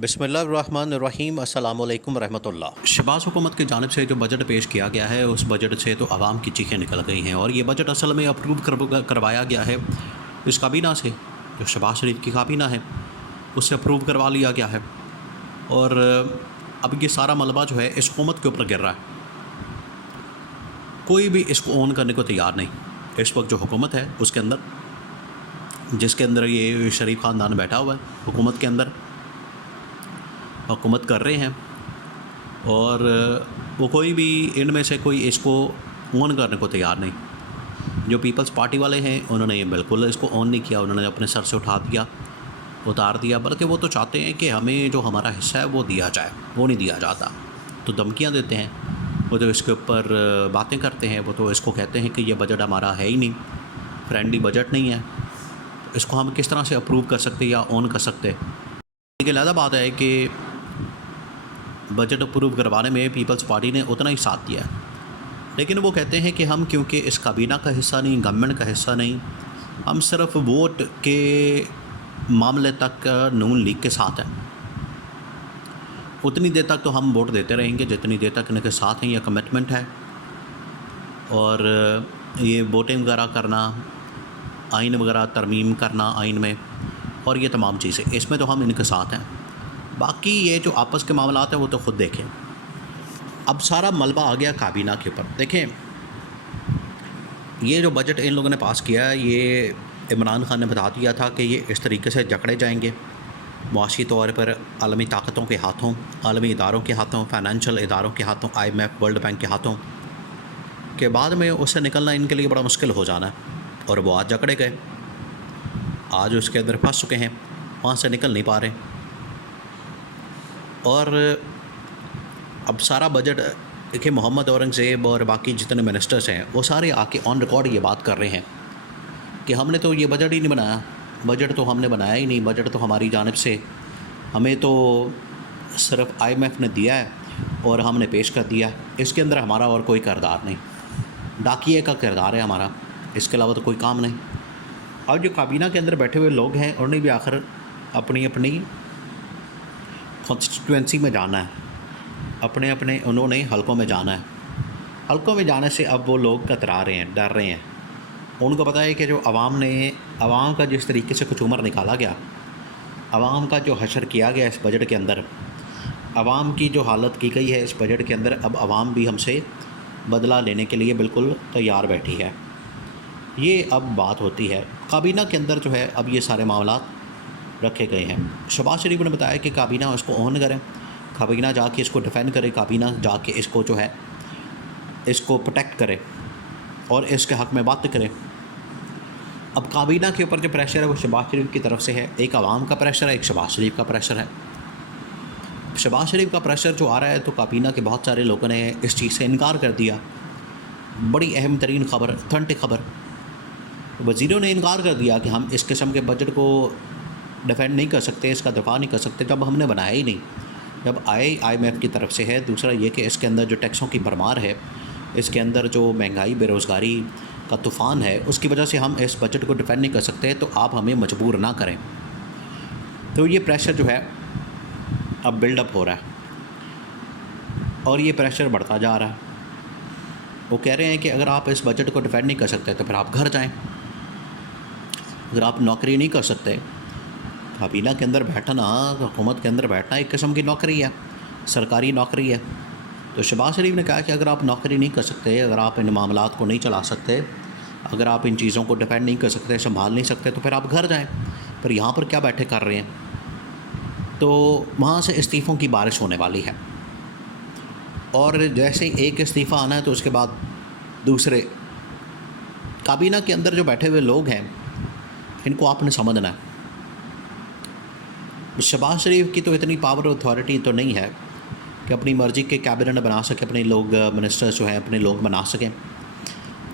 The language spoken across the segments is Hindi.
बिस्मिल्लाहिर्रहमानिर्रहीम अस्सलामुअलैकुम रहमतुल्लाह। शहबाज हुकूमत की जानिब से जो बजट पेश किया गया है उस बजट से तो आवाम की चीखें निकल गई हैं और ये बजट असल में अप्रूव करवाया गया है इस काबीना से, जो शहबाज शरीफ की काबीना है उससे अप्रूव करवा लिया गया है। और अब ये सारा मलबा जो है इस हुकूमत के ऊपर गिर रहा है। कोई भी इसको ओन करने को तैयार नहीं। इस वक्त जो हुकूमत है उसके अंदर, जिसके अंदर ये शरीफ ख़ानदान बैठा हुआ है, हुकूमत के अंदर हुकूमत कर रहे हैं और वो कोई भी इनमें से कोई इसको ऑन करने को तैयार नहीं। जो पीपल्स पार्टी वाले हैं उन्होंने ये बिल्कुल इसको ऑन नहीं किया, उन्होंने अपने सर से उतार दिया, बल्कि वो तो चाहते हैं कि हमें जो हमारा हिस्सा है वो दिया जाए, वो नहीं दिया जाता। तो धमकियाँ देते हैं, वो तो इसके ऊपर बातें करते हैं, वो तो इसको कहते हैं कि ये बजट हमारा है ही नहीं, फ्रेंडली बजट नहीं है, इसको हम किस तरह से अप्रूव कर सकते या ऑन कर सकते। एक अलग बात है कि बजट अप्रूव करवाने में पीपल्स पार्टी ने उतना ही साथ दिया है, लेकिन वो कहते हैं कि हम क्योंकि इस काबीना का हिस्सा नहीं, गवर्नमेंट का हिस्सा नहीं, हम सिर्फ वोट के मामले तक नून लीग के साथ हैं। उतनी देर तक तो हम वोट देते रहेंगे जितनी देर तक इनके साथ हैं, यह कमिटमेंट है। और ये वोटिंग वगैरह करना, आइन वगैरह तरमीम करना आइन में, और ये तमाम चीज़ें, इसमें तो हम इनके साथ हैं। बाकी ये जो आपस के मामला हैं वो तो ख़ुद देखें। अब सारा मलबा आ गया काबीना के ऊपर। देखें, ये जो बजट इन लोगों ने पास किया है, ये इमरान खान ने बता दिया था कि ये इस तरीके से जकड़े जाएंगे मुआशी तौर पर आलमी ताकतों के हाथों, आलमी इदारों के हाथों, फाइनेंशियल इदारों के हाथों, IMF वर्ल्ड बैंक के हाथों, के बाद में उससे निकलना इनके लिए बड़ा मुश्किल हो जाना है। और वो आज जकड़े गए, आज उसके अंदर फंस चुके हैं, वहाँ से निकल नहीं पा रहे। और अब सारा बजट देखिए, मोहम्मद औरंगज़ेब और बाकी जितने मिनिस्टर्स हैं वो सारे आके ऑन रिकॉर्ड ये बात कर रहे हैं कि हमने तो ये बजट ही नहीं बनाया, बजट तो हमने बनाया ही नहीं, बजट तो हमारी जानिब से, हमें तो सिर्फ IMF ने दिया है और हमने पेश कर दिया, इसके अंदर हमारा और कोई किरदार नहीं, डाकिए का किरदार है हमारा, इसके अलावा तो कोई काम नहीं। और जो काबीना के अंदर बैठे हुए लोग हैं उन्होंने भी आखिर अपनी अपनी कॉन्स्टिट्यूंसी में जाना है, अपने अपने उन्होंने हलकों में जाना है। हलकों में जाने से अब वो लोग कतरा रहे हैं, डर रहे हैं। उनको पता है कि जो आवाम का जिस तरीके से कचूमर निकाला गया, आवाम का जो हशर किया गया इस बजट के अंदर, आवाम की जो हालत की गई है इस बजट के अंदर, अब आवाम भी हमसे बदला लेने के लिए बिल्कुल तैयार बैठी है। ये अब बात होती है काबीना के अंदर जो है, अब ये सारे मामला रखे गए हैं। शहबाज शरीफ ने बताया कि काबीना इसको ऑन करें, काबीना जाके इसको डिफेंड करे, काबीना जाके इसको जो है इसको प्रोटेक्ट करे और इसके हक़ में बात करे। अब काबीना के ऊपर जो प्रेशर है वो शहबाज शरीफ की तरफ से है, एक आवाम का प्रेशर है, एक शहबाज शरीफ का प्रेशर है। शहबाज शरीफ का प्रेशर जो आ रहा है तो काबीना के बहुत सारे लोगों ने इस चीज़ से इनकार कर दिया। बड़ी अहम तरीन खबर, ऑथेंटिक खबर, वज़ीरों ने इनकार कर दिया कि हम इस किस्म के बजट को डिफेंड नहीं कर सकते, इसका दफा नहीं कर सकते, जब हमने बनाया ही नहीं। जब IMF की तरफ से है, दूसरा ये कि इसके अंदर जो टैक्सों की भरमार है, इसके अंदर जो महंगाई बेरोज़गारी का तूफ़ान है, उसकी वजह से हम इस बजट को डिफेंड नहीं कर सकते, तो आप हमें मजबूर ना करें। तो ये प्रेशर जो है अब बिल्डअप हो रहा है और ये प्रेशर बढ़ता जा रहा है। वो कह रहे हैं कि अगर आप इस बजट को डिफेंड नहीं कर सकते तो फिर आप घर जाएं। अगर आप नौकरी नहीं कर सकते, काबीना के अंदर बैठना, हुकूमत के अंदर बैठना एक किस्म की नौकरी है, सरकारी नौकरी है। तो शहबाज शरीफ ने कहा कि अगर आप नौकरी नहीं कर सकते, अगर आप इन मामलात को नहीं चला सकते, अगर आप इन चीज़ों को डिफेंड नहीं कर सकते, संभाल नहीं सकते, तो फिर आप घर जाएं। पर यहाँ पर क्या बैठे कर रहे हैं? तो वहाँ से इस्तीफ़ों की बारिश होने वाली है और जैसे एक इस्तीफ़ा आना है तो उसके बाद दूसरे। काबीना के अंदर जो बैठे हुए लोग हैं इनको आपने समझना है। शहबाज शरीफ की तो इतनी पावर अथॉरिटी तो नहीं है कि अपनी मर्ज़ी के कैबिनेट बना सके, अपने लोग मिनिस्टर्स जो हैं अपने लोग बना सकें।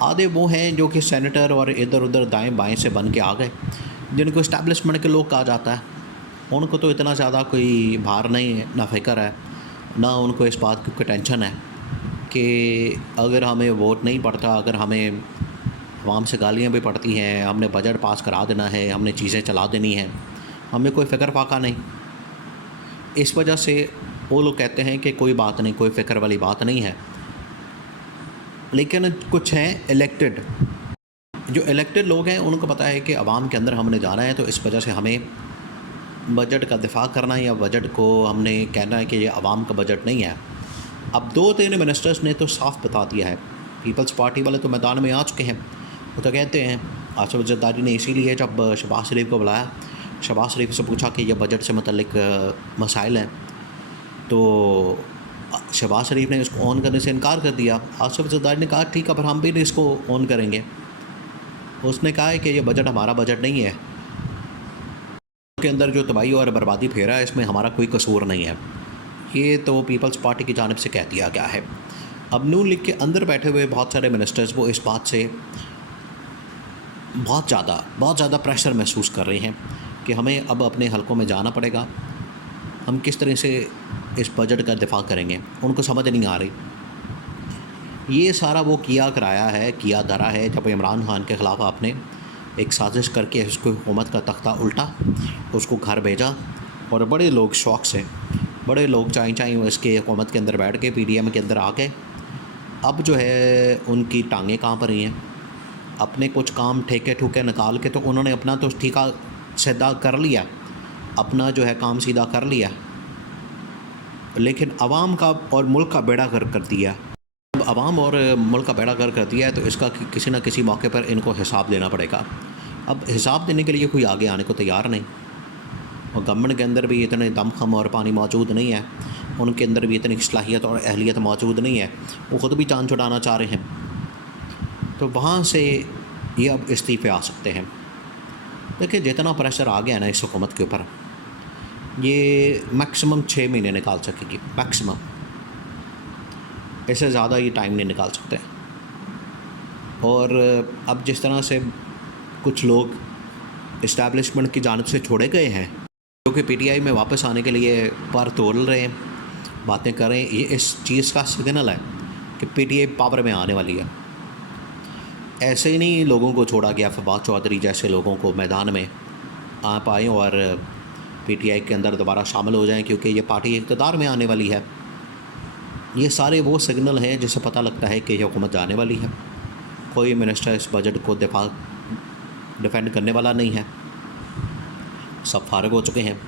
आधे वो हैं जो कि सेनेटर और इधर उधर दाएं बाएं से बन के आ गए, जिनको इस्टेब्लिशमेंट के लोग कहा जाता है। उनको तो इतना ज़्यादा कोई भार नहीं है, ना फ़िक्र है, ना उनको इस बात की कोई टेंशन है कि अगर हमें वोट नहीं पड़ता, अगर हमें आवाम से गालियाँ भी पड़ती हैं, हमने बजट पास करा देना है, हमने चीज़ें चला देनी हैं, हमें कोई फ़िक्र फाका नहीं। इस वजह से वो लोग कहते हैं कि कोई बात नहीं, कोई फ़िक्र वाली बात नहीं है। लेकिन कुछ हैं इलेक्टेड, जो इलेक्टेड लोग हैं उनको पता है कि आवाम के अंदर हमने जाना है, तो इस वजह से हमें बजट का दिफा करना है या बजट को हमने कहना है कि ये आवाम का बजट नहीं है। अब 2-3 मिनिस्टर्स ने तो साफ बता दिया है, पीपल्स पार्टी वाले तो मैदान में आ चुके हैं। वो तो कहते हैं, आसिफ जरदारी ने इसीलिए जब शहबाज शरीफ को बुलाया, शहबाज शरीफ से पूछा कि ये बजट से मुतल्लिक मसाइल हैं, तो शहबाज शरीफ ने इसको ऑन करने से इनकार कर दिया। आसिफ जरदारी ने कहा ठीक है, पर हम भी इसको ऑन करेंगे। उसने कहा है कि ये बजट हमारा बजट नहीं है, के अंदर जो तबाही और बर्बादी फेरा है इसमें हमारा कोई कसूर नहीं है। ये तो पीपल्स पार्टी की जानिब से कह दिया गया है। अब नून लीग के अंदर बैठे हुए बहुत सारे मिनिस्टर्स वो इस बात से बहुत ज़्यादा प्रेशर महसूस कर रहे हैं कि हमें अब अपने हलकों में जाना पड़ेगा, हम किस तरह से इस बजट का दिफा करेंगे, उनको समझ नहीं आ रही। ये सारा वो किया धरा है जब इमरान खान के ख़िलाफ़ आपने एक साजिश करके उसको हुकूमत का तख्ता उल्टा, उसको घर भेजा, और बड़े लोग शौक़ से, बड़े लोग चाई इसके हुकूमत के अंदर बैठ के PDM के अंदर आ गए। अब जो है उनकी टांगें काँप रही हैं। अपने कुछ काम ठेके ठुके निकाल के तो उन्होंने अपना तो ठीका सीधा कर लिया, अपना जो है काम सीधा कर लिया, लेकिन आवाम का और मुल्क का बेड़ा गर्क कर दिया। अब आवाम और मुल्क का बेड़ा गर्क कर दिया है तो इसका किसी न किसी मौके पर इनको हिसाब देना पड़ेगा। अब हिसाब देने के लिए कोई आगे आने को तैयार नहीं, और गवर्नमेंट के अंदर भी इतने दमखम और पानी मौजूद नहीं है, उनके अंदर भी इतनी सलाहियत और अहलियत मौजूद नहीं है, वो ख़ुद भी जान छुड़ाना चाह रहे हैं। तो वहाँ से ये अब इस्तीफ़े आ सकते हैं। देखिए जितना प्रेशर आ गया ना इस हुकूमत के ऊपर, ये मैक्सिमम 6 महीने निकाल सकेगी, मैक्सिमम, इससे ज़्यादा ये टाइम नहीं निकाल सकते। और अब जिस तरह से कुछ लोग इस्टेब्लिशमेंट की जानिब से छोड़े गए हैं, जो कि PTI में वापस आने के लिए पर तोल रहे हैं, बातें कर रहे हैं, ये इस चीज़ का सिग्नल है कि PTI पावर में आने वाली है। ऐसे ही नहीं लोगों को छोड़ा गया, फवाद चौधरी जैसे लोगों को मैदान में आ पाएँ और PTI के अंदर दोबारा शामिल हो जाएं, क्योंकि ये पार्टी इक़्तिदार में आने वाली है। ये सारे वो सिग्नल हैं जिससे पता लगता है कि ये हुकूमत जाने वाली है। कोई मिनिस्टर इस बजट को डिफेंड करने वाला नहीं है, सब फारिग हो चुके हैं,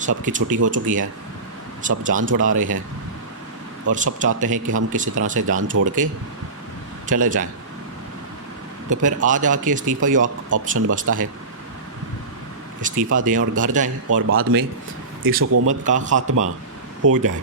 सब की छुट्टी हो चुकी है, सब जान छुड़ा रहे हैं, और सब चाहते हैं कि हम किसी तरह से जान छोड़ के चले जाएं। तो फिर आज आके इस्तीफ़ा ही ऑप्शन बचता है, इस्तीफ़ा दें और घर जाएं, और बाद में इस हुकूमत का ख़ात्मा हो जाए।